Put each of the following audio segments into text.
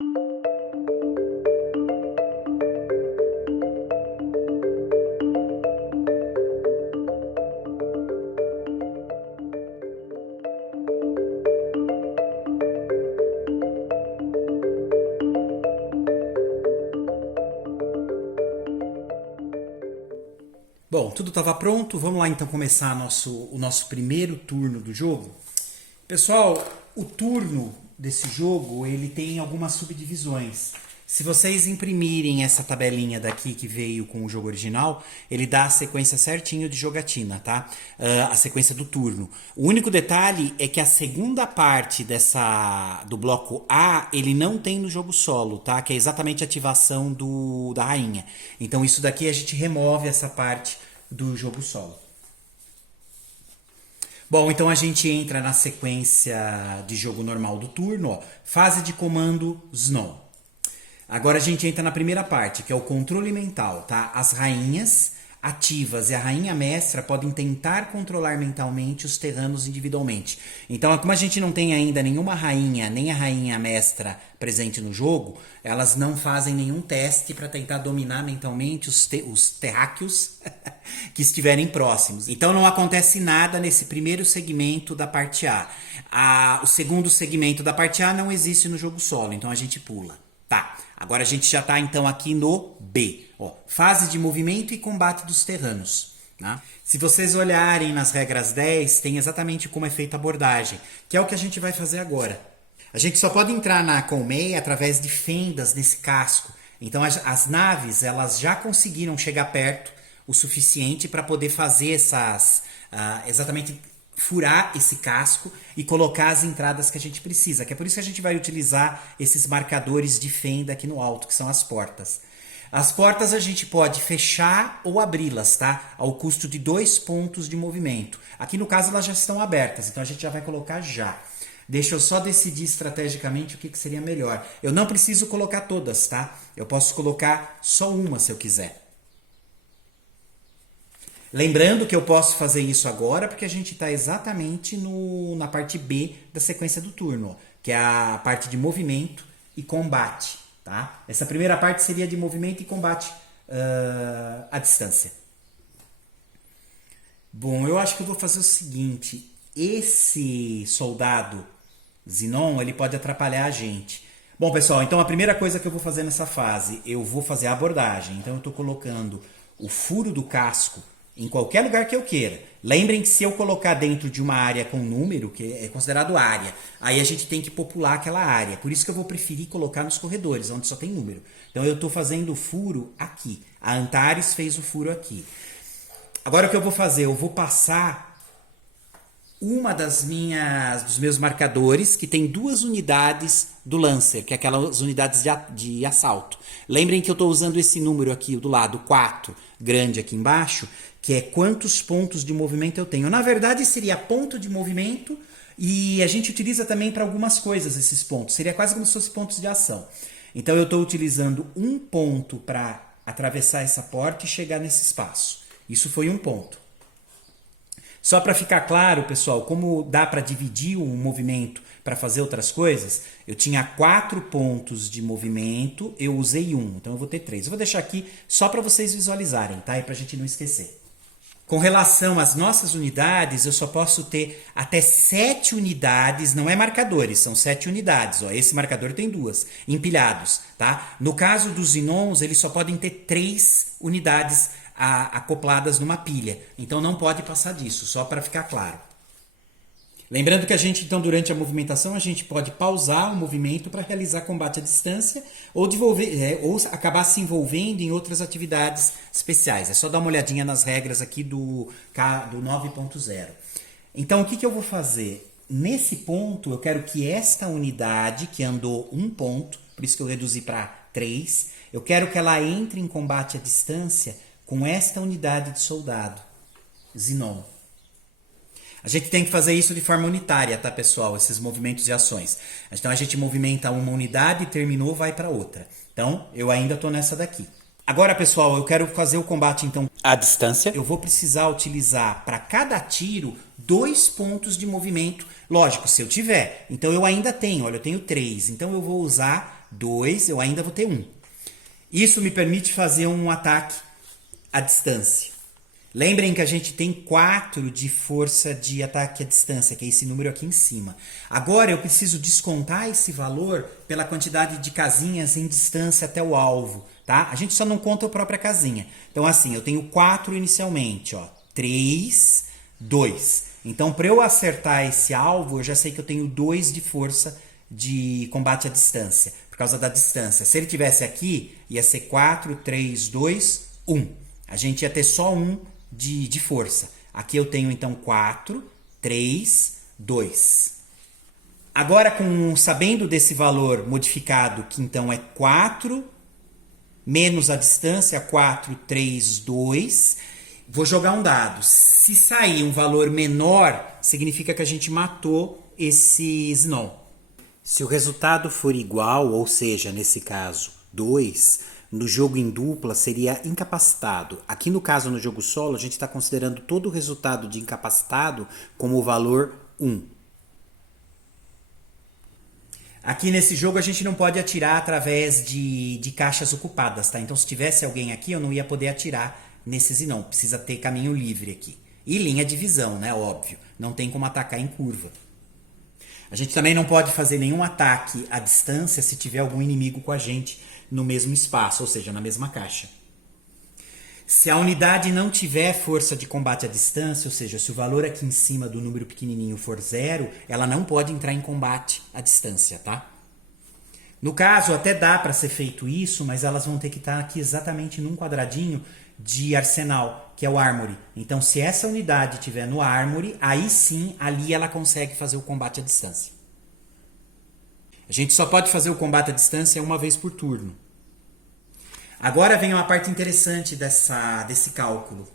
Bom, tudo estava pronto, vamos lá então começar o nosso primeiro turno do jogo. Pessoal, o turno desse jogo ele tem algumas subdivisões. Se vocês imprimirem essa tabelinha daqui que veio com o jogo original, ele dá a sequência certinho de jogatina, tá? A sequência do turno. O único detalhe é que a segunda parte do bloco A, ele não tem no jogo solo, tá? Que é exatamente a ativação da rainha. Então isso daqui a gente remove essa parte do jogo solo. Bom, então a gente entra na sequência de jogo normal do turno, ó. Fase de comando Snow. Agora a gente entra na primeira parte, que é o controle mental, tá? As rainhas ativas e a rainha mestra podem tentar controlar mentalmente os terranos individualmente. Então, como a gente não tem ainda nenhuma rainha, nem a rainha mestra presente no jogo, elas não fazem nenhum teste para tentar dominar mentalmente os terráqueos que estiverem próximos. Então não acontece nada nesse primeiro segmento da parte A. O segundo segmento da parte A não existe no jogo solo, então a gente pula. Tá, agora a gente já está então aqui no B, ó, fase de movimento e combate dos terranos. Tá? Se vocês olharem nas regras 10, tem exatamente como é feita a abordagem, que é o que a gente vai fazer agora. A gente só pode entrar na colmeia através de fendas nesse casco. Então as naves elas já conseguiram chegar perto o suficiente para poder fazer exatamente furar esse casco e colocar as entradas que a gente precisa, que é por isso que a gente vai utilizar esses marcadores de fenda aqui no alto, que são as portas. As portas a gente pode fechar ou abri-las, tá? Ao custo de 2 pontos de movimento. Aqui no caso elas já estão abertas, então a gente já vai colocar já. Deixa eu só decidir estrategicamente o que seria melhor. Eu não preciso colocar todas, tá? Eu posso colocar só uma se eu quiser. Lembrando que eu posso fazer isso agora porque a gente está exatamente na parte B da sequência do turno, ó, que é a parte de movimento e combate. Tá? Essa primeira parte seria de movimento e combate à distância. Bom, eu acho que eu vou fazer o seguinte. Esse soldado Zenon, ele pode atrapalhar a gente. Bom, pessoal, então a primeira coisa que eu vou fazer nessa fase, eu vou fazer a abordagem. Então eu estou colocando o furo do casco em qualquer lugar que eu queira. Lembrem que se eu colocar dentro de uma área com número, que é considerado área, aí a gente tem que popular aquela área. Por isso que eu vou preferir colocar nos corredores, onde só tem número. Então eu estou fazendo o furo aqui. A Antares fez o furo aqui. Agora o que eu vou fazer? Eu vou passar uma dos meus marcadores, que tem 2 unidades do Lancer, que é aquelas unidades de assalto. Lembrem que eu estou usando esse número aqui do lado, 4, grande aqui embaixo, que é quantos pontos de movimento eu tenho. Na verdade, seria ponto de movimento e a gente utiliza também para algumas coisas esses pontos. Seria quase como se fossem pontos de ação. Então, eu estou utilizando um ponto para atravessar essa porta e chegar nesse espaço. Isso foi um ponto. Só para ficar claro, pessoal, como dá para dividir o movimento para fazer outras coisas, eu tinha 4 pontos de movimento, eu usei 1, então eu vou ter 3. Eu vou deixar aqui só para vocês visualizarem, tá? E para a gente não esquecer. Com relação às nossas unidades, eu só posso ter até 7 unidades, não é marcadores, são 7 unidades. Ó. Esse marcador tem 2, empilhados. Tá? No caso dos Zinons, eles só podem ter 3 unidades acopladas numa pilha. Então não pode passar disso, só para ficar claro. Lembrando que a gente, então, durante a movimentação, a gente pode pausar o movimento para realizar combate à distância ou acabar se envolvendo em outras atividades especiais. É só dar uma olhadinha nas regras aqui do 9.0. Então, o que eu vou fazer? Nesse ponto, eu quero que esta unidade, que andou 1 ponto, por isso que eu reduzi para 3, eu quero que ela entre em combate à distância com esta unidade de soldado, Zenon. A gente tem que fazer isso de forma unitária, tá, pessoal? Esses movimentos e ações. Então, a gente movimenta uma unidade, terminou, vai para outra. Então, eu ainda estou nessa daqui. Agora, pessoal, eu quero fazer o combate, então, à distância. Eu vou precisar utilizar, para cada tiro, 2 pontos de movimento. Lógico, se eu tiver. Então, eu ainda tenho, olha, eu tenho 3. Então, eu vou usar 2, eu ainda vou ter 1. Isso me permite fazer um ataque à distância. Lembrem que a gente tem 4 de força de ataque à distância, que é esse número aqui em cima. Agora eu preciso descontar esse valor pela quantidade de casinhas em distância até o alvo, tá? A gente só não conta a própria casinha. Então assim, eu tenho 4 inicialmente, ó. 3, 2. Então para eu acertar esse alvo, eu já sei que eu tenho 2 de força de combate à distância, por causa da distância. Se ele tivesse aqui, ia ser 4, 3, 2, 1. A gente ia ter só 1 de força. Aqui eu tenho então 4, 3, 2. Agora, sabendo desse valor modificado, que então é 4, menos a distância, 4, 3, 2, vou jogar um dado. Se sair um valor menor, significa que a gente matou esse Snow. Se o resultado for igual, ou seja, nesse caso, 2, no jogo em dupla seria incapacitado. Aqui no caso, no jogo solo, a gente está considerando todo o resultado de incapacitado como o valor 1. Aqui nesse jogo a gente não pode atirar através de caixas ocupadas, tá? Então se tivesse alguém aqui, eu não ia poder atirar nesses não. Precisa ter caminho livre aqui. E linha de visão, né? Óbvio. Não tem como atacar em curva. A gente também não pode fazer nenhum ataque à distância se tiver algum inimigo com a gente no mesmo espaço, ou seja, na mesma caixa. Se a unidade não tiver força de combate à distância, ou seja, se o valor aqui em cima do número pequenininho for 0, ela não pode entrar em combate à distância, tá? No caso, até dá para ser feito isso, mas elas vão ter que estar aqui exatamente num quadradinho de arsenal, que é o Armory. Então, se essa unidade estiver no Armory, aí sim, ali ela consegue fazer o combate à distância. A gente só pode fazer o combate à distância uma vez por turno. Agora vem uma parte interessante desse cálculo.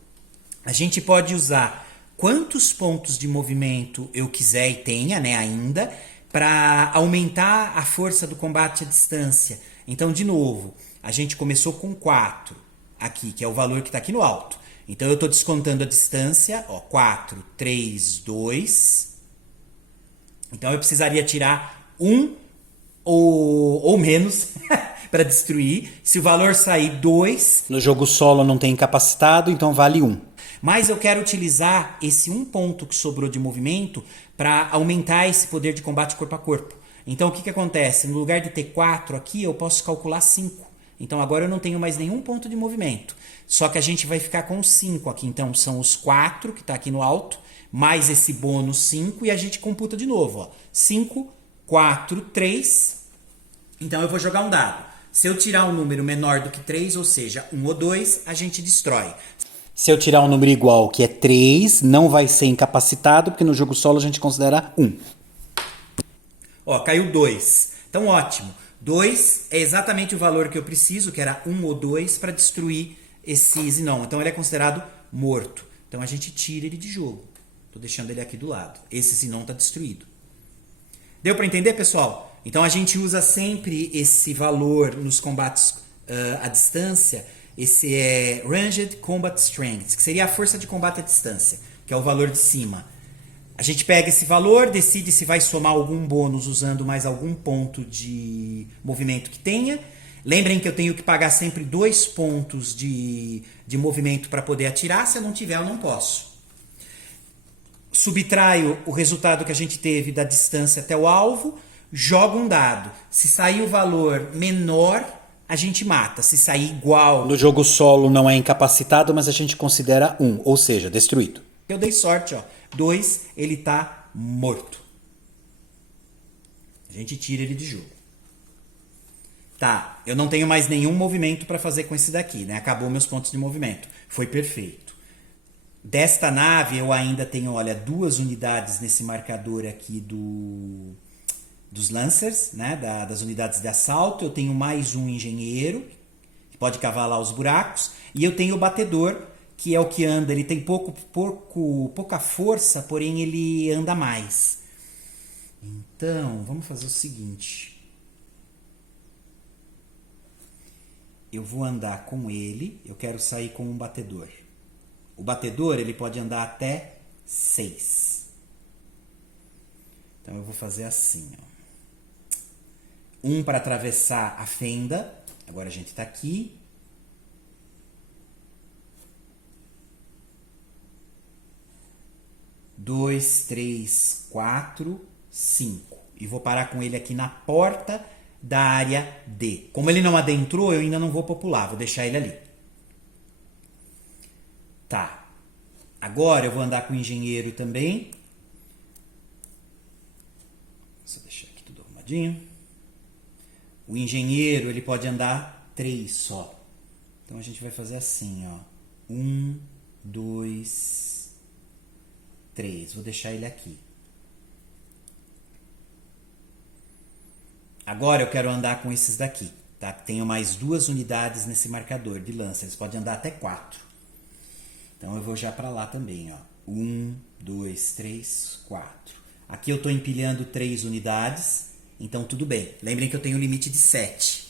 A gente pode usar quantos pontos de movimento eu quiser e tenha, né, ainda, para aumentar a força do combate à distância. Então, de novo, a gente começou com 4 aqui, que é o valor que está aqui no alto. Então, eu estou descontando a distância, ó, 4, 3, 2. Então, eu precisaria tirar 1 ou menos para destruir. Se o valor sair 2... No jogo solo não tem incapacitado, então vale 1. Mas eu quero utilizar esse 1 ponto que sobrou de movimento para aumentar esse poder de combate corpo a corpo. Então, o que acontece? No lugar de ter 4 aqui, eu posso calcular 5. Então, agora eu não tenho mais nenhum ponto de movimento. Só que a gente vai ficar com 5 aqui. Então, são os 4 que está aqui no alto, mais esse bônus 5, e a gente computa de novo. Ó. 5, 4, 3. Então, eu vou jogar um dado. Se eu tirar um número menor do que 3, ou seja, 1 ou 2, a gente destrói. Se eu tirar um número igual, que é 3, não vai ser incapacitado, porque no jogo solo a gente considera 1. Ó, caiu 2. Então, ótimo. 2 é exatamente o valor que eu preciso, que era 1 ou 2, para destruir esse Zinon. Então, ele é considerado morto. Então, a gente tira ele de jogo. Estou deixando ele aqui do lado. Esse Zinon está destruído. Deu para entender, pessoal? Então, a gente usa sempre esse valor nos combates à distância. Esse é Ranged Combat Strength, que seria a força de combate à distância, que é o valor de cima. A gente pega esse valor, decide se vai somar algum bônus usando mais algum ponto de movimento que tenha. Lembrem que eu tenho que pagar sempre 2 pontos de movimento para poder atirar. Se eu não tiver, eu não posso. Subtraio o resultado que a gente teve da distância até o alvo, jogo um dado. Se sair o valor menor, a gente mata. Se sair igual... No jogo solo não é incapacitado, mas a gente considera 1, ou seja, destruído. Eu dei sorte, ó. 2, ele tá morto. A gente tira ele de jogo. Tá, eu não tenho mais nenhum movimento para fazer com esse daqui, né? Acabou meus pontos de movimento. Foi perfeito. Desta nave eu ainda tenho, olha, 2 unidades nesse marcador aqui dos Lancers, né? Das unidades de assalto. Eu tenho mais um engenheiro, que pode cavalar os buracos. E eu tenho o batedor, que é o que anda, ele tem pouca força, porém ele anda mais. Então, vamos fazer o seguinte. Eu vou andar com ele, eu quero sair com um batedor. O batedor, ele pode andar até 6. Então, eu vou fazer assim, ó. Um para atravessar a fenda. Agora a gente está aqui. Dois, três, quatro, 5. E vou parar com ele aqui na porta da área D. Como ele não adentrou, eu ainda não vou popular. Vou deixar ele ali. Tá. Agora eu vou andar com o engenheiro também. Deixa eu deixar aqui tudo arrumadinho. O engenheiro, ele pode andar 3 só. Então a gente vai fazer assim, ó. 1, 2, 3. Vou deixar ele aqui. Agora eu quero andar com esses daqui, tá? Tenho mais 2 unidades nesse marcador de lança. Eles podem andar até 4. Então eu vou já para lá também, ó. 1, 2, 3, 4. Aqui eu estou empilhando 3 unidades, então tudo bem. Lembrem que eu tenho um limite de 7.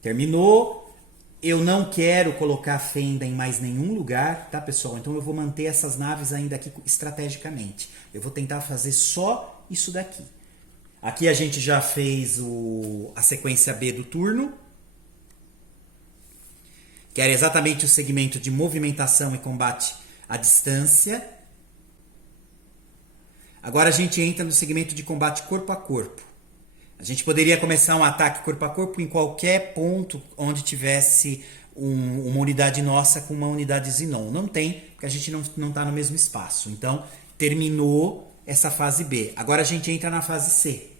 Terminou. Eu não quero colocar a fenda em mais nenhum lugar, tá, pessoal? Então eu vou manter essas naves ainda aqui estrategicamente. Eu vou tentar fazer só isso daqui. Aqui a gente já fez a sequência B do turno, que era exatamente o segmento de movimentação e combate à distância. Agora a gente entra no segmento de combate corpo a corpo. A gente poderia começar um ataque corpo a corpo em qualquer ponto onde tivesse uma unidade nossa com uma unidade Zinon. Não tem, porque a gente não está no mesmo espaço. Então, terminou essa fase B. Agora a gente entra na fase C.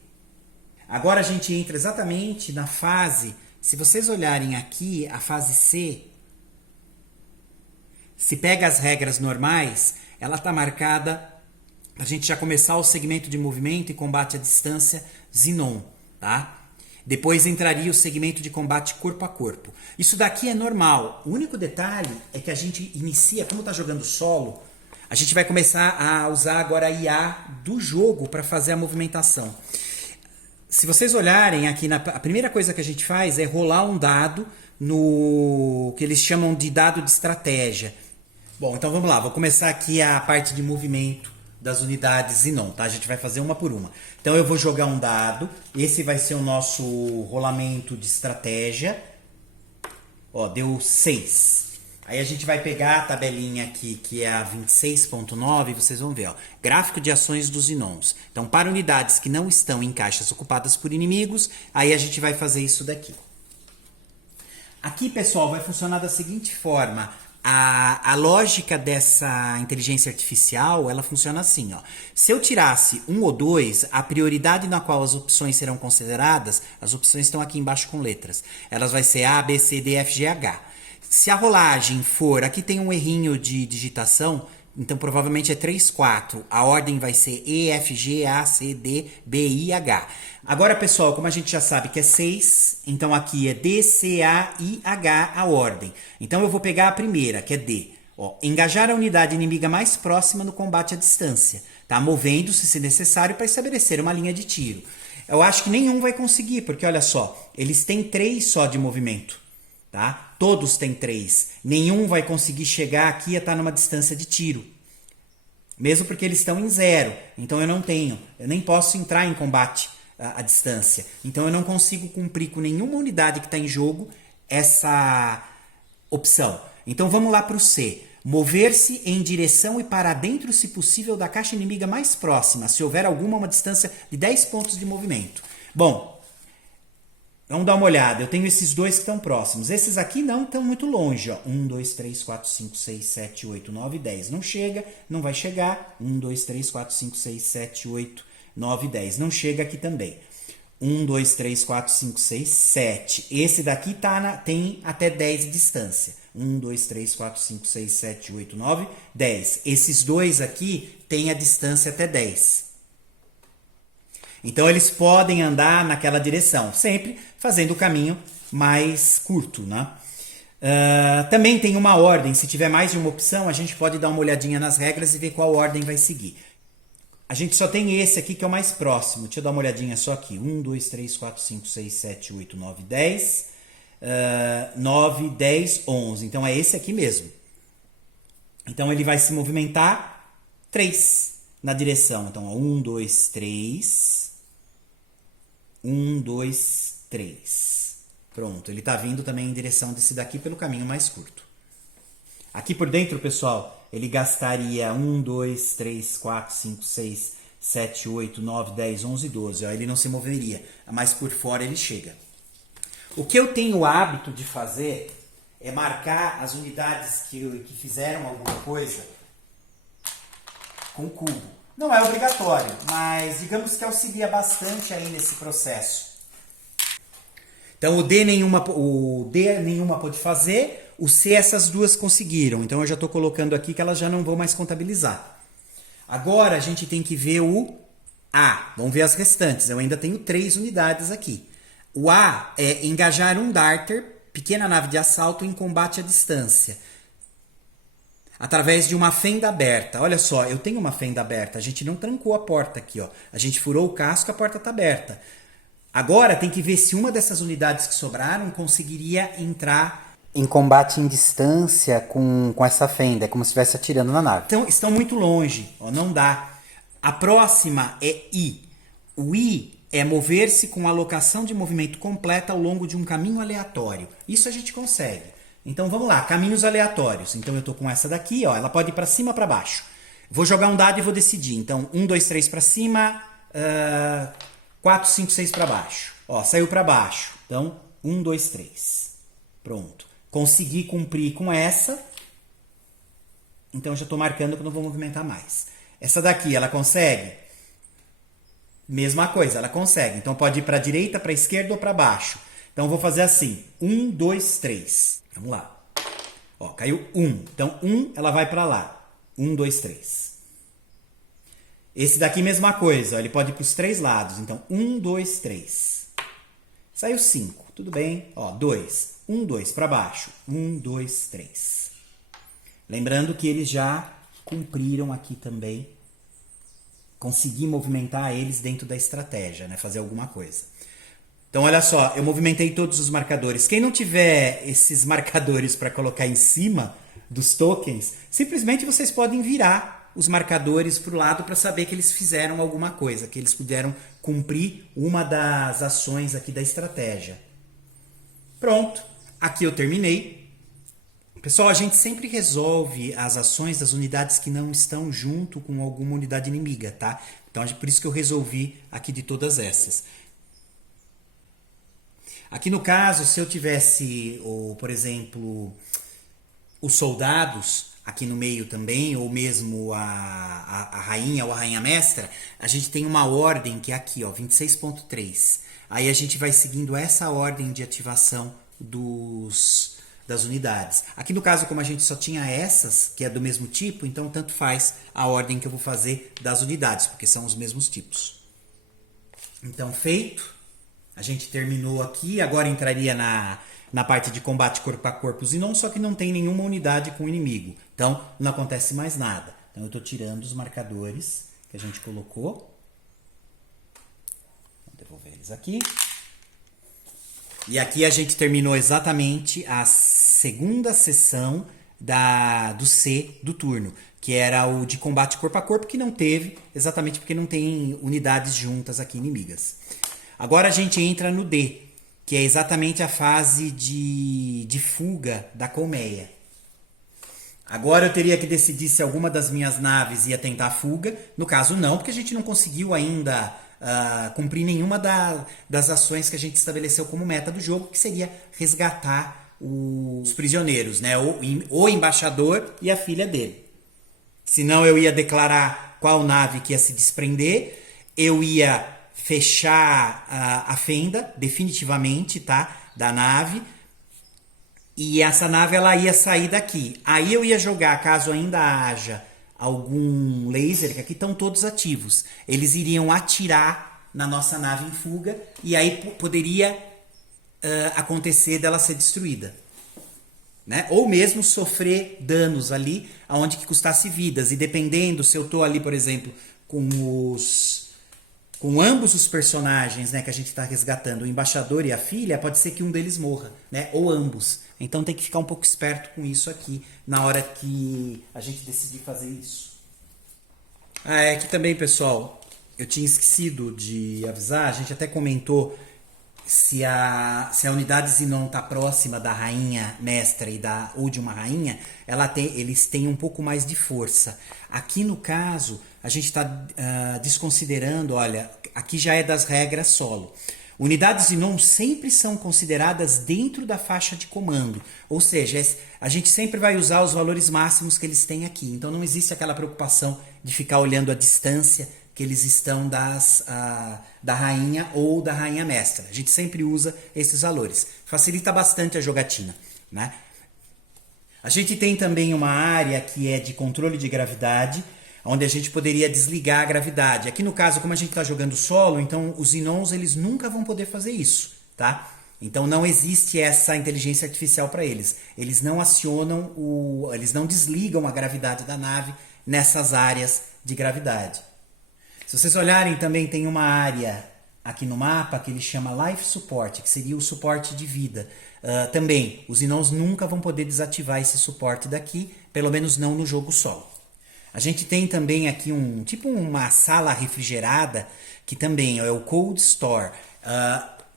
Agora a gente entra exatamente na fase... Se vocês olharem aqui, a fase C, se pega as regras normais, ela está marcada... A gente já começar o segmento de movimento e combate à distância Zinon, tá? Depois entraria o segmento de combate corpo a corpo. Isso daqui é normal. O único detalhe é que a gente inicia, como está jogando solo, a gente vai começar a usar agora a IA do jogo para fazer a movimentação. Se vocês olharem aqui, a primeira coisa que a gente faz é rolar um dado no que eles chamam de dado de estratégia. Bom, então vamos lá. Vou começar aqui a parte de movimento das unidades Zinon, tá? A gente vai fazer uma por uma. Então eu vou jogar um dado. Esse vai ser o nosso rolamento de estratégia. Ó, deu 6. Aí a gente vai pegar a tabelinha aqui, que é a 26.9, e vocês vão ver, ó, gráfico de ações dos Zinons. Então, para unidades que não estão em caixas ocupadas por inimigos, aí a gente vai fazer isso daqui. Aqui, pessoal, vai funcionar da seguinte forma. A lógica dessa inteligência artificial, ela funciona assim, ó. Se eu tirasse 1 ou 2, a prioridade na qual as opções serão consideradas, as opções estão aqui embaixo com letras, elas vai ser A, B, C, D, F, G, H. Se a rolagem for, aqui tem um errinho de digitação, então provavelmente é 3, 4. A ordem vai ser E, F, G, A, C, D, B, I, H. Agora, pessoal, como a gente já sabe que é 6, então aqui é D, C, A, I, H a ordem. Então eu vou pegar a primeira, que é D. Ó, engajar a unidade inimiga mais próxima no combate à distância, tá? Movendo-se, se necessário, para estabelecer uma linha de tiro. Eu acho que nenhum vai conseguir, porque olha só, eles têm 3 só de movimento, tá? Todos têm 3. Nenhum vai conseguir chegar aqui e estar numa distância de tiro. Mesmo porque eles estão em 0. Então eu não tenho. Eu nem posso entrar em combate à distância. Então eu não consigo cumprir com nenhuma unidade que está em jogo essa opção. Então vamos lá para o C. Mover-se em direção e para dentro, se possível, da caixa inimiga mais próxima. Se houver alguma, uma distância de 10 pontos de movimento. Bom, vamos dar uma olhada. Eu tenho esses 2 que estão próximos. Esses aqui não estão muito longe. 1, 2, 3, 4, 5, 6, 7, 8, 9, 10. Não chega, não vai chegar. 1, 2, 3, 4, 5, 6, 7, 8, 9, 10. Não chega aqui também. 1, 2, 3, 4, 5, 6, 7. Esse daqui tem até 10 de distância. 1, 2, 3, 4, 5, 6, 7, 8, 9, 10. Esses 2 aqui têm a distância até 10. Então eles podem andar naquela direção, sempre fazendo o caminho mais curto, né? Também tem uma ordem, se tiver mais de uma opção, a gente pode dar uma olhadinha nas regras e ver qual ordem vai seguir. A gente só tem esse aqui que é o mais próximo, deixa eu dar uma olhadinha só aqui. 1, 2, 3, 4, 5, 6, 7, 8, 9, 10, 9, 10, 11. Então é esse aqui mesmo. Então ele vai se movimentar 3 na direção. Então 1, 2, 3... 1, 2, 3. Pronto, ele está vindo também em direção desse daqui pelo caminho mais curto. Aqui por dentro, pessoal, ele gastaria 1, 2, 3, 4, 5, 6, 7, 8, 9, 10, 11, 12. Ó, ele não se moveria, mas por fora ele chega. O que eu tenho o hábito de fazer é marcar as unidades que fizeram alguma coisa com cubo. Não é obrigatório, mas digamos que auxilia bastante aí nesse processo. Então o D nenhuma pôde fazer, o C essas duas conseguiram. Então eu já estou colocando aqui que elas já não vão mais contabilizar. Agora a gente tem que ver o A. Vamos ver as restantes. Eu ainda tenho 3 unidades aqui. O A é engajar um darter, pequena nave de assalto, em combate à distância, através de uma fenda aberta. Olha só, eu tenho uma fenda aberta. A gente não trancou a porta aqui, ó. A gente furou o casco, a porta está aberta. Agora tem que ver se uma dessas unidades que sobraram conseguiria entrar em combate em distância com essa fenda. É como se estivesse atirando na nave. Então, estão muito longe, ó, não dá. A próxima é I. O I é mover-se com alocação de movimento completa ao longo de um caminho aleatório. Isso a gente consegue. Então vamos lá, caminhos aleatórios. Então eu estou com essa daqui, ó, ela pode ir para cima ou para baixo. Vou jogar um dado e vou decidir. Então 1, 2, 3 para cima, 4, 5, 6 para baixo. Ó, saiu para baixo. Então 1, 2, 3. Pronto. Consegui cumprir com essa. Então eu já estou marcando que eu não vou movimentar mais. Essa daqui, ela consegue? Mesma coisa, ela consegue. Então pode ir para a direita, para a esquerda ou para baixo. Então eu vou fazer assim. 1, 2, 3. Vamos lá. Ó, caiu 1. Então 1, ela vai para lá. 1, 2, 3. Esse daqui, mesma coisa. Ó, ele pode ir para os 3 lados. Então 1, 2, 3. Saiu 5. Tudo bem. Ó, 2. 1, 2 para baixo. 1, 2, 3. Lembrando que eles já cumpriram aqui também. Consegui movimentar eles dentro da estratégia, né? Fazer alguma coisa. Então, olha só, eu movimentei todos os marcadores. Quem não tiver esses marcadores para colocar em cima dos tokens, simplesmente vocês podem virar os marcadores para o lado para saber que eles fizeram alguma coisa, que eles puderam cumprir uma das ações aqui da estratégia. Pronto, aqui eu terminei. Pessoal, a gente sempre resolve as ações das unidades que não estão junto com alguma unidade inimiga, tá? Então, por isso que eu resolvi aqui de todas essas. Aqui no caso, se eu tivesse, por exemplo, os soldados aqui no meio também, ou mesmo a rainha ou a rainha mestra, a gente tem uma ordem que é aqui, ó, 26.3. Aí a gente vai seguindo essa ordem de ativação das unidades. Aqui no caso, como a gente só tinha essas, que é do mesmo tipo, então tanto faz a ordem que eu vou fazer das unidades, porque são os mesmos tipos. Então, feito, a gente terminou aqui, agora entraria na parte de combate corpo a corpo Zinon, só que não tem nenhuma unidade com o inimigo. Então, não acontece mais nada. Então, eu estou tirando os marcadores que a gente colocou. Vou devolver eles aqui. E aqui a gente terminou exatamente a segunda sessão do C do turno, que era o de combate corpo a corpo, que não teve, exatamente porque não tem unidades juntas aqui inimigas. Agora a gente entra no D, que é exatamente a fase de fuga da colmeia. Agora eu teria que decidir se alguma das minhas naves ia tentar a fuga. No caso não, porque a gente não conseguiu ainda cumprir nenhuma das ações que a gente estabeleceu como meta do jogo, que seria resgatar os prisioneiros, né? O embaixador e a filha dele. Senão eu ia declarar qual nave que ia se desprender, eu ia fechar a fenda definitivamente, tá? Da nave. E essa nave ela ia sair daqui. Aí eu ia jogar, caso ainda haja algum laser, que aqui estão todos ativos. Eles iriam atirar na nossa nave em fuga e aí poderia acontecer dela ser destruída. Né? Ou mesmo sofrer danos ali, aonde que custasse vidas. E dependendo, se eu estou ali, por exemplo, com ambos os personagens, né, que a gente está resgatando, o embaixador e a filha, pode ser que um deles morra, né? Ou ambos. Então tem que ficar um pouco esperto com isso aqui, na hora que a gente decidir fazer isso. Aqui também, pessoal, eu tinha esquecido de avisar, a gente até comentou se a unidade Zinon está próxima da rainha mestra ou de uma rainha, eles têm um pouco mais de força. Aqui no caso, a gente está desconsiderando, olha, aqui já é das regras solo. Unidades Zinon sempre são consideradas dentro da faixa de comando, ou seja, a gente sempre vai usar os valores máximos que eles têm aqui. Então não existe aquela preocupação de ficar olhando a distância que eles estão da rainha ou da rainha mestra. A gente sempre usa esses valores. Facilita bastante a jogatina, né? A gente tem também uma área que é de controle de gravidade, onde a gente poderia desligar a gravidade. Aqui no caso, como a gente está jogando solo, então os Zinons eles nunca vão poder fazer isso, tá? Então não existe essa inteligência artificial para eles. Eles não acionam, eles não desligam a gravidade da nave nessas áreas de gravidade. Se vocês olharem, também tem uma área aqui no mapa que ele chama Life Support, que seria o suporte de vida. Também, os Zinons nunca vão poder desativar esse suporte daqui, pelo menos não no jogo solo. A gente tem também aqui tipo uma sala refrigerada, que também é o Cold Store.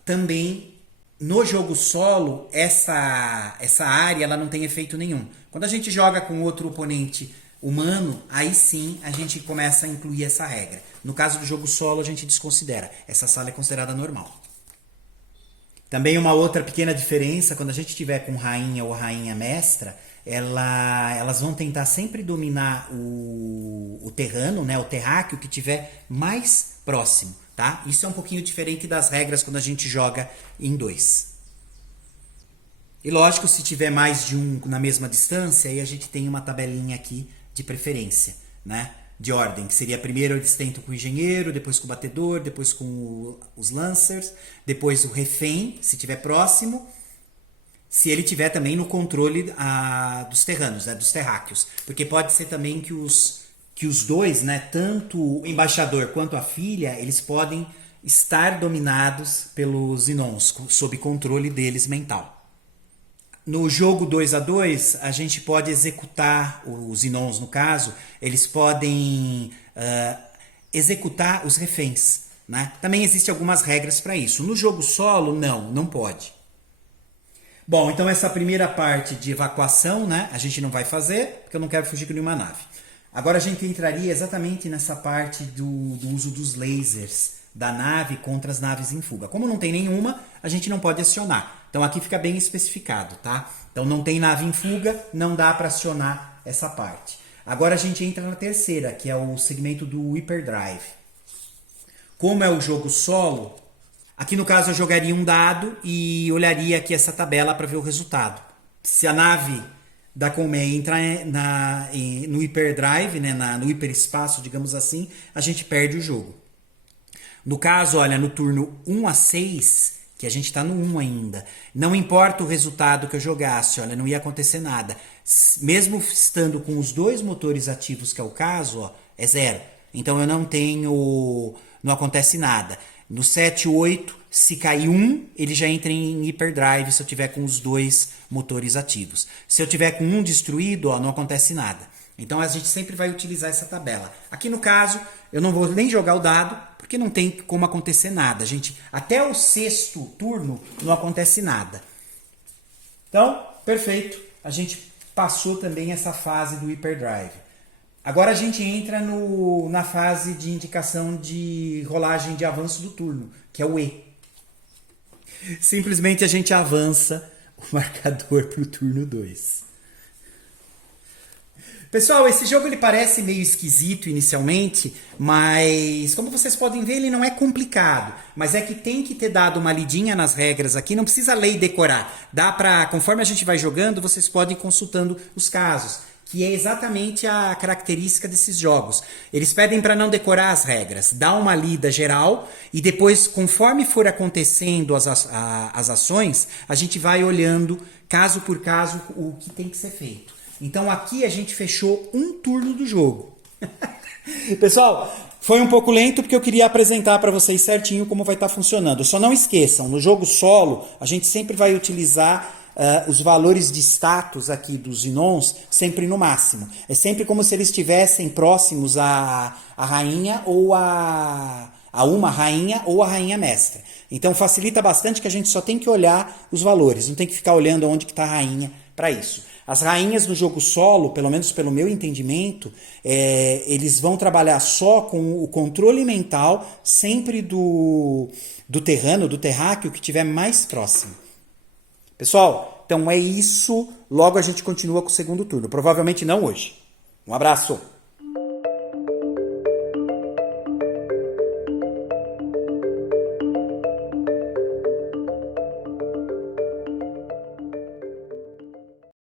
Também, no jogo solo, essa área ela não tem efeito nenhum. Quando a gente joga com outro oponente humano, aí sim a gente começa a incluir essa regra. No caso do jogo solo, a gente desconsidera. Essa sala é considerada normal. Também uma outra pequena diferença, quando a gente tiver com rainha ou rainha mestra, elas vão tentar sempre dominar o terrano, né, o terráqueo que tiver mais próximo, tá? Isso é um pouquinho diferente das regras quando a gente joga em 2. E lógico, se tiver mais de um na mesma distância, aí a gente tem uma tabelinha aqui de preferência, né? De ordem, que seria primeiro eles tentam com o engenheiro, depois com o batedor, depois com os lancers, depois o refém, se tiver próximo, se ele tiver também no controle dos terranos, né, dos terráqueos. Porque pode ser também que os dois, né, tanto o embaixador quanto a filha, eles podem estar dominados pelos Zinons, sob controle deles mental. No jogo 2-2, a gente pode executar, os Zinons no caso, eles podem executar os reféns, né? Também existem algumas regras para isso. No jogo solo, não pode. Bom, então essa primeira parte de evacuação, né, a gente não vai fazer, porque eu não quero fugir com nenhuma nave. Agora a gente entraria exatamente nessa parte do uso dos lasers da nave contra as naves em fuga. Como não tem nenhuma, a gente não pode acionar. Então aqui fica bem especificado, tá? Então não tem nave em fuga, não dá para acionar essa parte. Agora a gente entra na terceira, que é o segmento do hyperdrive. Como é o jogo solo, aqui no caso eu jogaria um dado e olharia aqui essa tabela para ver o resultado. Se a nave da colmeia entrar no hyperdrive, né, no hiperespaço, digamos assim, a gente perde o jogo. No caso, olha, no turno 1-6, que a gente está no 1 ainda, não importa o resultado que eu jogasse, olha, não ia acontecer nada. Mesmo estando com os dois motores ativos, que é o caso, ó, é 0. Então eu não acontece nada. No 7-8, se cair 1, ele já entra em hyperdrive se eu tiver com os dois motores ativos. Se eu tiver com um destruído, ó, não acontece nada. Então a gente sempre vai utilizar essa tabela. Aqui no caso, eu não vou nem jogar o dado, porque não tem como acontecer nada. Até o 6º turno não acontece nada. Então, perfeito. A gente passou também essa fase do hyperdrive. Agora a gente entra na fase de indicação de rolagem de avanço do turno, que é o E. Simplesmente a gente avança o marcador para o turno 2. Pessoal, esse jogo ele parece meio esquisito inicialmente, mas como vocês podem ver, ele não é complicado. Mas é que tem que ter dado uma lidinha nas regras aqui, não precisa ler e decorar. Conforme a gente vai jogando, vocês podem ir consultando os casos, que é exatamente a característica desses jogos. Eles pedem para não decorar as regras, dá uma lida geral e depois, conforme for acontecendo as ações, a gente vai olhando caso por caso o que tem que ser feito. Então aqui a gente fechou um turno do jogo. Pessoal, foi um pouco lento porque eu queria apresentar para vocês certinho como vai estar funcionando. Só não esqueçam, no jogo solo a gente sempre vai utilizar os valores de status aqui dos Zinons sempre no máximo. É sempre como se eles estivessem próximos à rainha ou a uma rainha ou a rainha mestra. Então facilita bastante que a gente só tem que olhar os valores, não tem que ficar olhando onde que está a rainha para isso. As rainhas no jogo solo, pelo menos pelo meu entendimento, eles vão trabalhar só com o controle mental, sempre do terráqueo que estiver mais próximo. Pessoal, então é isso. Logo a gente continua com o segundo turno. Provavelmente não hoje. Um abraço!